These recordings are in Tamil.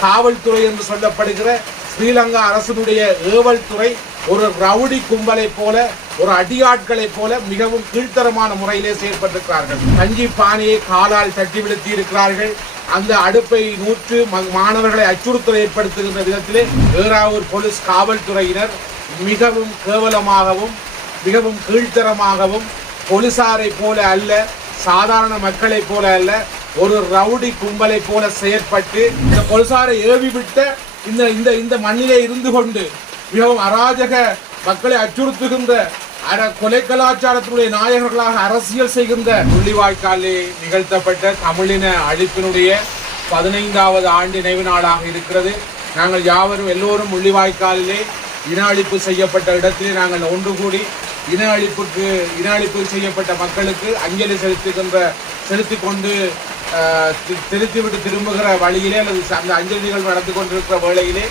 காவல்துறை என்று சொல்லப்படுகிற ஸ்ரீலங்கா அரசினுடைய ஏவல் துறை ஒரு ரவுடி கும்பலை போல ஒரு அடியாட்களைப் போல மிகவும் கீழ்த்தரமான முறையிலே செயல்பட்டிருக்கிறார்கள் கஞ்சி பானையை காலால் தட்டி விழுத்தி இருக்கிறார்கள் அந்த அடுப்பை நூற்று ம- மாணவர்களை அச்சுறுத்தல் ஏற்படுத்துகின்ற விதத்திலே ஏறாவூர் போலீஸ் காவல்துறையினர் மிகவும் கேவலமாகவும் மிகவும் கீழ்த்தரமாகவும் போலீசாரை போல அல்ல சாதாரண மக்களைப் போல அல்ல ஒரு ரவுடி கும்பலை போல செயற்பட்டு இந்த போலீசாரை ஏவி விட்ட இந்த இந்த இந்த மண்ணிலே இருந்து கொண்டு மிகவும் அராஜக மக்களை அச்சுறுத்துகின்ற அர கொலை கலாச்சாரத்தினுடைய நாயகர்களாக அரசியல் செய்கின்ற முள்ளிவாய்க்காலில் நிகழ்த்தப்பட்ட தமிழின அழிப்பினுடைய பதினைந்தாவது ஆண்டு நினைவு நாளாக இருக்கிறது. நாங்கள் யாவரும் எல்லோரும் முள்ளிவாய்க்காலிலே இன அழிப்பு செய்யப்பட்ட இடத்திலே நாங்கள் ஒன்று கூடி இன அழிப்புக்கு இன அழிப்பு செய்யப்பட்ட மக்களுக்கு அஞ்சலி செலுத்துகின்ற செலுத்தி கொண்டு திருத்திவிட்டு தி- திரும்புகிற வழியிலே அல்லது அந்த அஞ்சலி நிகழ்வு நடந்து கொண்டிருக்கிற வேளையிலே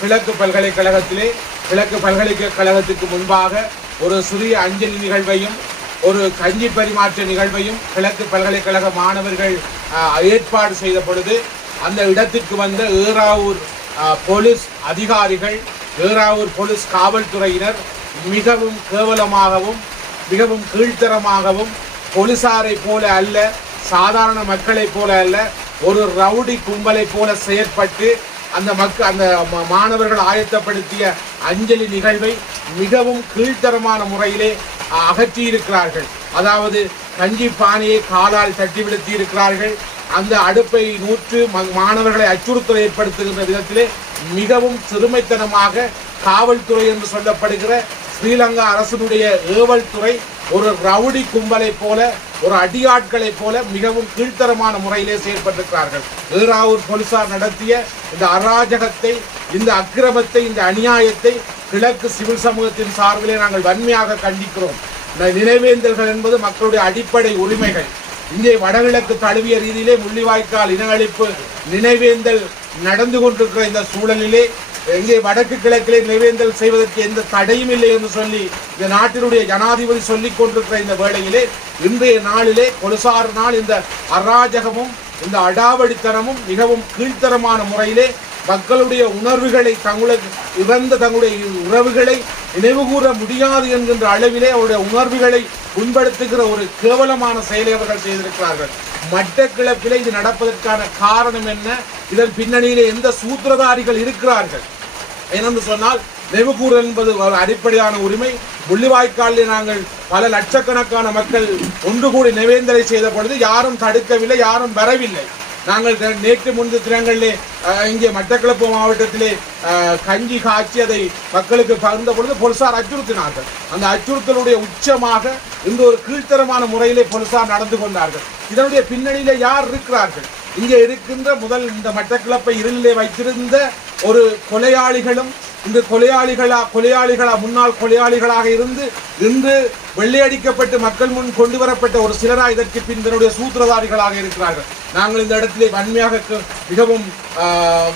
கிழக்கு பல்கலைக்கழகத்திலே கிழக்கு பல்கலைக்கழகத்துக்கு முன்பாக ஒரு சிறிய அஞ்சலி நிகழ்வையும் ஒரு கஞ்சி பரிமாற்ற நிகழ்வையும் கிழக்கு பல்கலைக்கழக மாணவர்கள் ஏற்பாடு செய்த பொழுது அந்த இடத்திற்கு வந்த ஏறாவூர் போலீஸ் அதிகாரிகள் ஏறாவூர் போலீஸ் காவல்துறையினர் மிகவும் கேவலமாகவும் மிகவும் கீழ்த்தரமாகவும் போலீசாரை போல அல்ல சாதாரண மக்களைப் போல அல்ல ஒரு ரவுடி கும்பலை போல செயற்பட்டு அந்த மக்கள் அந்த மாணவர்கள் ஆயத்தப்படுத்திய அஞ்சலி நிகழ்வை மிகவும் கீழ்த்தரமான முறையிலே அகற்றியிருக்கிறார்கள். அதாவது கஞ்சி பானையை காலால் தட்டி விழுத்தி இருக்கிறார்கள் அந்த அடுப்பை நூற்று ம- மாணவர்களை அச்சுறுத்தல் ஏற்படுத்துகின்ற விதத்திலே மிகவும் சிறுமைத்தனமாக காவல்துறை என்று சொல்லப்படுகிற ஸ்ரீலங்கா அரசினுடைய ஏவல் துறை ஒரு ரவுடி கும்பலை போல ஒரு அடியாட்களைப் போல மிகவும் கீழ்த்தரமான முறையிலே செயல்பட்டிருக்கிறார்கள் ஏறாவூர் போலீசார் நடத்திய இந்த அராஜகத்தை இந்த அக்கிரமத்தை இந்த அநியாயத்தை கிழக்கு சிவில் சமூகத்தின் சார்பிலே நாங்கள் வன்மையாக கண்டிக்கிறோம். இந்த நினைவேந்தல்கள் என்பது மக்களுடைய அடிப்படை உரிமைகள். இங்கே வடகிழக்கு தழுவிய ரீதியிலே முள்ளிவாய்க்கால் இன அழிப்பு நினைவேந்தல் நடந்து கொண்டிருக்கிற இந்த சூழலிலே இங்கே வடக்கு கிழக்கிலே நினைவேந்தல் செய்வதற்கு எந்த தடையும் இல்லை என்று சொல்லி இந்த நாட்டினுடைய ஜனாதிபதி சொல்லிக் கொண்டிருக்கிற இந்த வேளையிலே இன்றைய நாளிலே கொலுசாறு நாள் இந்த அராஜகமும் இந்த அடாவடித்தனமும் மிகவும் கீழ்த்தரமான முறையிலே மக்களுடைய உணர்வுகளை தங்களுக்கு இறந்த தங்களுடைய உறவுகளை நினைவுகூர முடியாது என்கின்ற அளவிலே அவருடைய உணர்வுகளை புண்படுத்துகிற ஒரு கேவலமான செயலை அவர்கள் செய்திருக்கிறார்கள். மட்டக்கிழப்பிலே இது நடப்பதற்கான காரணம் என்ன? இதன் பின்னணியிலே எந்த சூத்திரதாரிகள் இருக்கிறார்கள்? ஏனென்று சொன்னால் நினைவுகூர் என்பது ஒரு அடிப்படையான உரிமை. முள்ளிவாய்க்காலில் நாங்கள் பல லட்சக்கணக்கான மக்கள் ஒன்று கூடி நிவேந்தலை செய்த பொழுது யாரும் தடுக்கவில்லை யாரும் வரவில்லை. நாங்கள் நேற்று முன்பு தினங்களிலே இங்கே மட்டக்களப்பு மாவட்டத்திலே கஞ்சி காய்ச்சி அதை மக்களுக்கு பகிர்ந்த பொழுது போலீசார் அச்சுறுத்தினார்கள். அந்த அச்சுறுத்தலுடைய உச்சமாக இந்த ஒரு கீழ்த்தரமான முறையிலே போலீசார் நடந்து கொண்டார்கள். இதனுடைய பின்னணியிலே யார் இருக்கிறார்கள்? இங்கே இருக்கின்ற முதல் இந்த மட்டக்கிளப்பை இருளிலே வைத்திருந்த ஒரு கொலையாளிகளும் இந்த கொலையாளிகளா கொலையாளிகளா முன்னாள் கொலையாளிகளாக இருந்து இன்று வெள்ளையடிக்கப்பட்டு மக்கள் முன் கொண்டு வரப்பட்ட ஒரு சிலரா இதற்கு பின் இதனுடைய சூத்திரதாரிகளாக இருக்கிறார்கள். நாங்கள் இந்த இடத்திலே வன்மையாக மிகவும்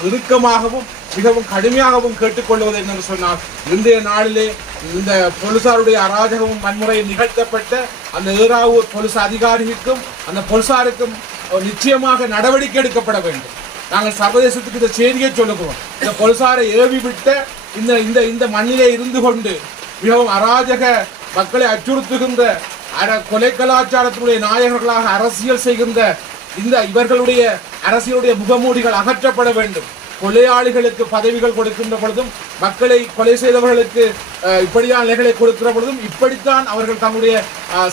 இறுக்கமாகவும் மிகவும் கடுமையாகவும் கேட்டுக்கொள்வது என்று சொன்னால் இன்றைய நாளிலே இந்த போலீசாருடைய அராஜகமும் வன்முறையும் நிகழ்த்தப்பட்ட அந்த ஏறாவூர் போலீஸ் அதிகாரிக்கும் அந்த போலீசாருக்கும் நிச்சயமாக நடவடிக்கை எடுக்கப்பட வேண்டும். நாங்கள் சர்வதேசத்துக்கு இந்த செய்தியை சொல்லுகிறோம். இந்த போலீசாரை ஏவி விட்ட இந்த இந்த இந்த மண்ணிலே இருந்து கொண்டு மிகவும் அராஜக மக்களை அச்சுறுத்துகின்ற அர கொலை கலாச்சாரத்தினுடைய நாயகர்களாக அரசியல் செய்கின்ற இந்த இவர்களுடைய அரசியலுடைய முகமூடிகள் அகற்றப்பட வேண்டும். கொலையாளிகளுக்கு பதவிகள் கொடுக்கின்ற பொழுதும் மக்களை கொலை செய்தவர்களுக்கு இப்படியான நிலைகளை கொடுக்கிற பொழுதும் இப்படித்தான் அவர்கள் தங்களுடைய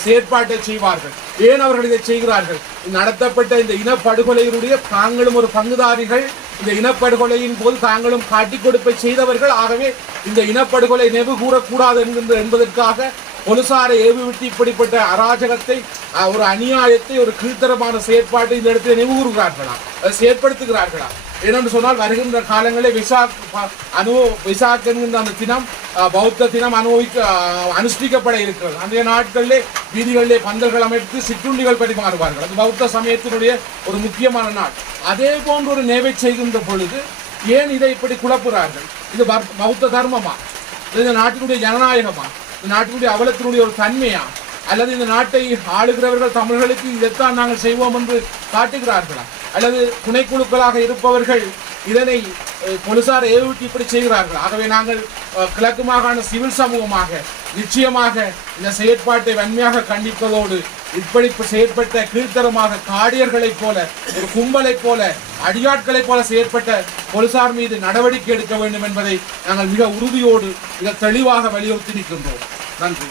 செயற்பாட்டை செய்வார்கள். ஏன் அவர்கள் இதை செய்கிறார்கள்? நடத்தப்பட்ட இந்த இனப்படுகொலையினுடைய தாங்களும் ஒரு பங்குதாரிகள் இந்த இனப்படுகொலையின் போது தாங்களும் காட்டிக் கொடுப்பை செய்தவர்கள். ஆகவே இந்த இனப்படுகொலை நினைவு கூறக்கூடாது என்கின்ற என்பதற்காக போலீசாரை ஏவிவிட்டு இப்படிப்பட்ட அராஜகத்தை ஒரு அநியாயத்தை ஒரு கீழ்த்தரமான செயற்பாட்டை இந்த இடத்தில் நினைவு கூறுகிறார்களா அதை செயற்படுத்துகிறார்களா? ஏனென்று சொன்னால் வருகின்ற காலங்களில் விசாக் அனுபவ விசாக் என்கின்ற அந்த தினம் பௌத்த தினம் அனுபவிக்க அனுஷ்டிக்கப்பட இருக்கிறது. அந்த நாட்களிலே வீதிகளிலே பந்தல்கள் அமைத்து சிற்றுண்டிகள் பரிமாறுவார்கள். அது பௌத்த சமயத்தினுடைய ஒரு முக்கியமான நாள். அதே போன்ற ஒரு நேவை செய்கின்ற பொழுது ஏன் இதை இப்படி குழப்புகிறார்கள் இது பௌத்த தர்மமா? இது இந்த நாட்டினுடைய ஜனநாயகமா? இந்த நாட்டினுடைய அவலத்தினுடைய ஒரு தன்மையா? அல்லது இந்த நாட்டை ஆளுகிறவர்கள் தமிழர்களுக்கு இதைத்தான் நாங்கள் செய்வோம் என்று காட்டுகிறார்களா? அல்லது துணைக்குழுக்களாக இருப்பவர்கள் இதனை போலீசார் ஏவிட்டு இப்படி செய்கிறார்கள். ஆகவே நாங்கள் கிழக்கு மாகாண சிவில் சமூகமாக நிச்சயமாக இந்த செயற்பாட்டை வன்மையாக கண்டிப்பதோடு இப்படி செயற்பட்ட கீழ்த்தரமாக காடியர்களைப் போல ஒரு கும்பலைப் போல அடியாட்களைப் போல செயற்பட்ட போலீசார் மீது நடவடிக்கை எடுக்க வேண்டும் என்பதை நாங்கள் மிக உறுதியோடு மிக தெளிவாக வலியுறுத்தி நிற்கின்றோம். நன்றி.